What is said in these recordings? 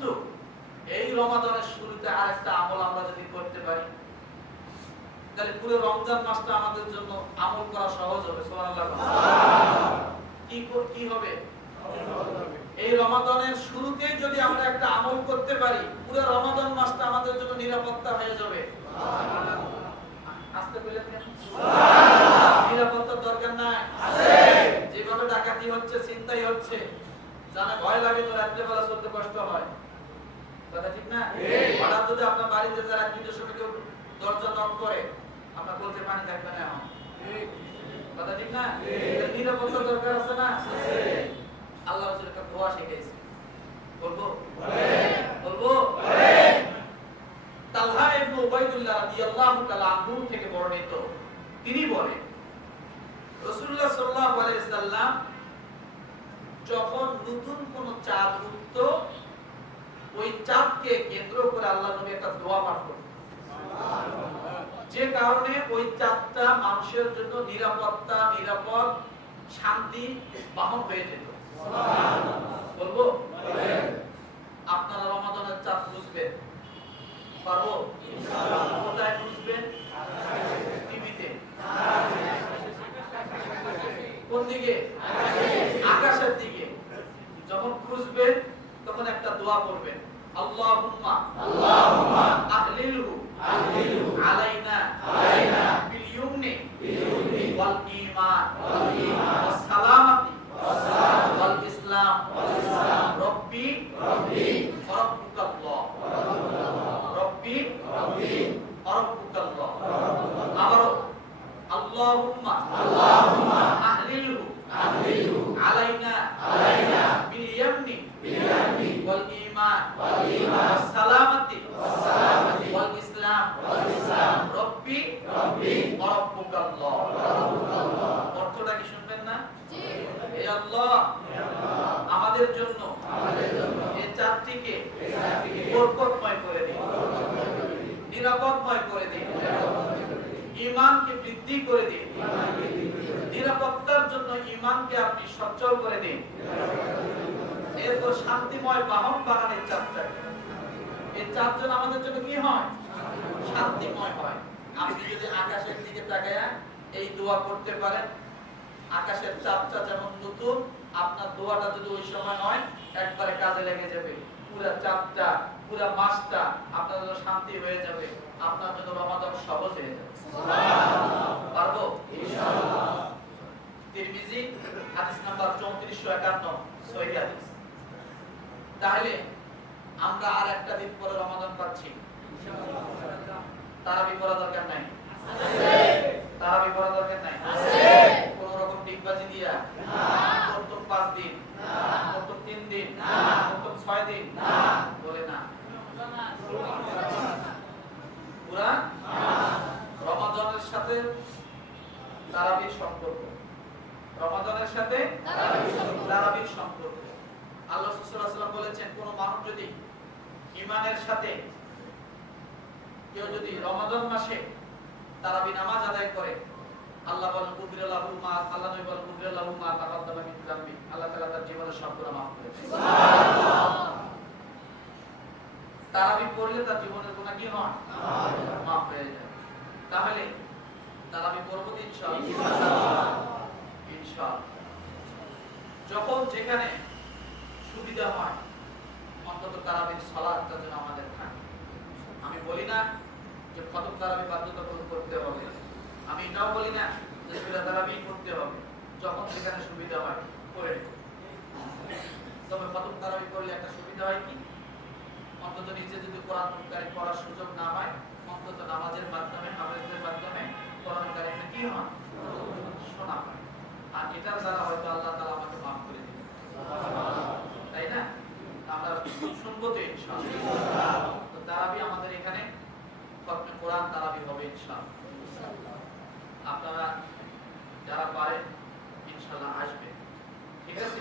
কিন্তু এই রমাদানের শুরুতে আরেকটা আমল আমরা যদি করতে পারি, তাহলে পুরো রমজান মাসটা আমাদের জন্য আমল করা সহজ হবে কি কি হবে? এই রমাদানের শুরুতে যদি আমরা একটা আমল করতে পারি, পুরো রমাদান মাসটা আমাদের জন্য নিরাপত্তা হয়ে যাবে। আসতে বললেন? নিরাপত্তার দরকার নাই? যেভাবে ডাকাতি হচ্ছে চিন্তাই হচ্ছে, জানে ভয় লাগে তো রাত্রেবেলা চলতে কষ্ট হয়। কথা ঠিক না? হঠাৎ যদি আপনার বাড়িতে যারা দ্বিতীয় সময় কেউ দরজা নক করে আপনার বলতে পানি থাকবে না এখন। কথা ঠিক না? নিরাপত্তা দরকার আছে না? আল্লাহ রাসূল একটা দোয়া বলব? বলব? তালহা ইবনে উবাইদুল্লাহ রাদিয়াল্লাহু তাআলা আনহু থেকে বর্ণিত। তিনি বলেন রাসূলুল্লাহ সাল্লাল্লাহু আলাইহি সাল্লাম যখন নতুন কোন চাঁদ উঠত ওই চাঁদকে কেন্দ্র করে আল্লাহ নবী একটা দোয়া পাঠ করতেন যে কারণে ওই চাঁদটা মানুষের জন্য নিরাপত্তা, নিরাপদ, শান্তি, বাহন হয়ে যেত। বলব? আপনারা রমাদানের চাঁদ বুঝবেন। পারব? কোথায় বুঝবেন? টিভিতে। কোন দিকে? আকাশের দিকে। যখন খুঁজবেন তখন একটা দোয়া করবেন আল্লাহুম্মা আল্লাহুম্মা আহলিলহু আহলিলহু আলাইনা আলাইনা বিল ইউমনি বিল ইউমনি ওয়াল ঈমান ওয়াল ঈমান ওয়াস সালামাতি ওয়াস সালাম ওয়াল ইসলাম ওয়াল ইসলাম রব্বি রব্বি রাব্বুকাল্লাহ রব্বি রব্বি রাব্বুকাল্লাহ আবারো আল্লাহুম্মা আল্লাহুম্মা আহলিলহু আহলিলহু আলাইনা আলাইনা বিল ইয়ামনি বিল ইয়ামনি ওয়াল ঈমান ওয়াল ঈমান ওয়াস সালামাতি ওয়াস সালামাতি ওয়াল ইসলাম ওয়াল ইসলাম রব্বি রব্বি রাব্বুকাল্লাহ রাব্বুকাল্লাহ অর্থটা কি শুনবেন না জি হে আল্লাহ আমাদের জন্য। এই চারটিকে বরকতময় করে দিন। নিরাপদময় করে দিন। ঈমানকে বৃদ্ধি করে দিন। নিরাপত্তার জন্য ঈমানকে আপনি সচ্ছল করে দিন। এরপর শান্তিময় বাহন বানানোর চাপটা এই চারজন আমাদের জন্য কি হয়? শান্তিময় হয়। আপনি যদি আকাশের দিকে তাকায় এই দোয়া করতে পারেন, আকাশের চাপটা যেমন আপনার দোয়াটা যদি ওই সময় হয় একবারে কাজে লেগে যাবে। পুরা চাপটা পুরা মাসটা আপনার জন্য শান্তি হয়ে যাবে। আপনার জন্য রমাদান সহজ হয়ে যাবে। পারব? তিরমিজি হাদিস নাম্বার 3451 সহিহ হাদিস। তাহলে আমরা আর একটা দিন পরে রমাদান পাচ্ছি। তারাবি পড়া দরকার নাই? তারাবি পড়া দরকার নাই? কোন রকম ডিগবাজি দিয়া প্রথম পাঁচ দিন প্রথম তিন দিন প্রথম ছয় দিন বলে না পুরা রমাদানের সাথে তারাবির সম্পর্ক। রমাদানের সাথে তারাবির সম্পর্ক। আল্লাহ সাল্লাল্লাহু বলেছেন, কোন মানুষ যদি ইমানের সাথে কেউ যদি রমাদান মাসে তারাবি নামাজ আদায় করে আল্লাহ বলেন কুফির লাহু মা আল্লাহ নবী বলেন কুফির লাহু মা তাকাদ্দামা মিন যামবি আল্লাহ তাআলা তার জীবনের সব গুনাহ মাফ করে দেন তারাবি পড়লে তার জীবনের গুনাহ কি হয়? মাফ হয়ে যায়। তাহলে তারাবি পড়ব তো ইনশাআল্লাহ? ইনশাআল্লাহ। যখন যেখানে সুবিধা হয়, অন্তত তারাবির সালাতটা যেন আমাদের থাকে। আমি বলি না যে খতম তারাবি বাধ্যতামূলক করতে হবে। আমি এটাও বলি না যে সুবিধা তারাবি করতে হবে। যখন যেখানে সুবিধা হয়, করে তবে খতম তারাবি করলে একটা সুবিধা হয় কি? নিজে যদি কোরআন মুখকারী পড়ার সুযোগ না হয় অন্তত নামাজের মাধ্যমে হাফেজের মাধ্যমে কোরআন কারিমে কি হয়? শোনা হয়। আর এটার দ্বারা হয়তো আল্লাহ তাআলা আমাকে মাফ করে দিবেন। তাই না? আমরা শুনব তো ইনশাআল্লাহ। তো তারাবি আমাদের এখানে খতমে কোরআন তারাবি হবে ইনশাআল্লাহ। আপনারা যারা পারেন, ইনশাআল্লাহ আসবেন। ঠিক আছে?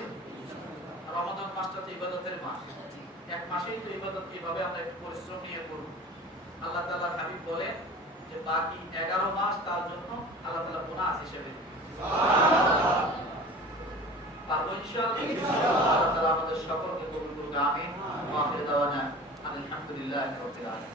রমাদান মাসটা তো ইবাদতের মাস। এক মাসেই তো ইবাদত কীভাবে আমরা একটু পরিশ্রম নিয়ে করব। আল্লাহ তাআলা হাবিব বলেন যে, বাকি 11 মাস তার জন্য আল্লাহ তাআলা বোনাস হিসেবে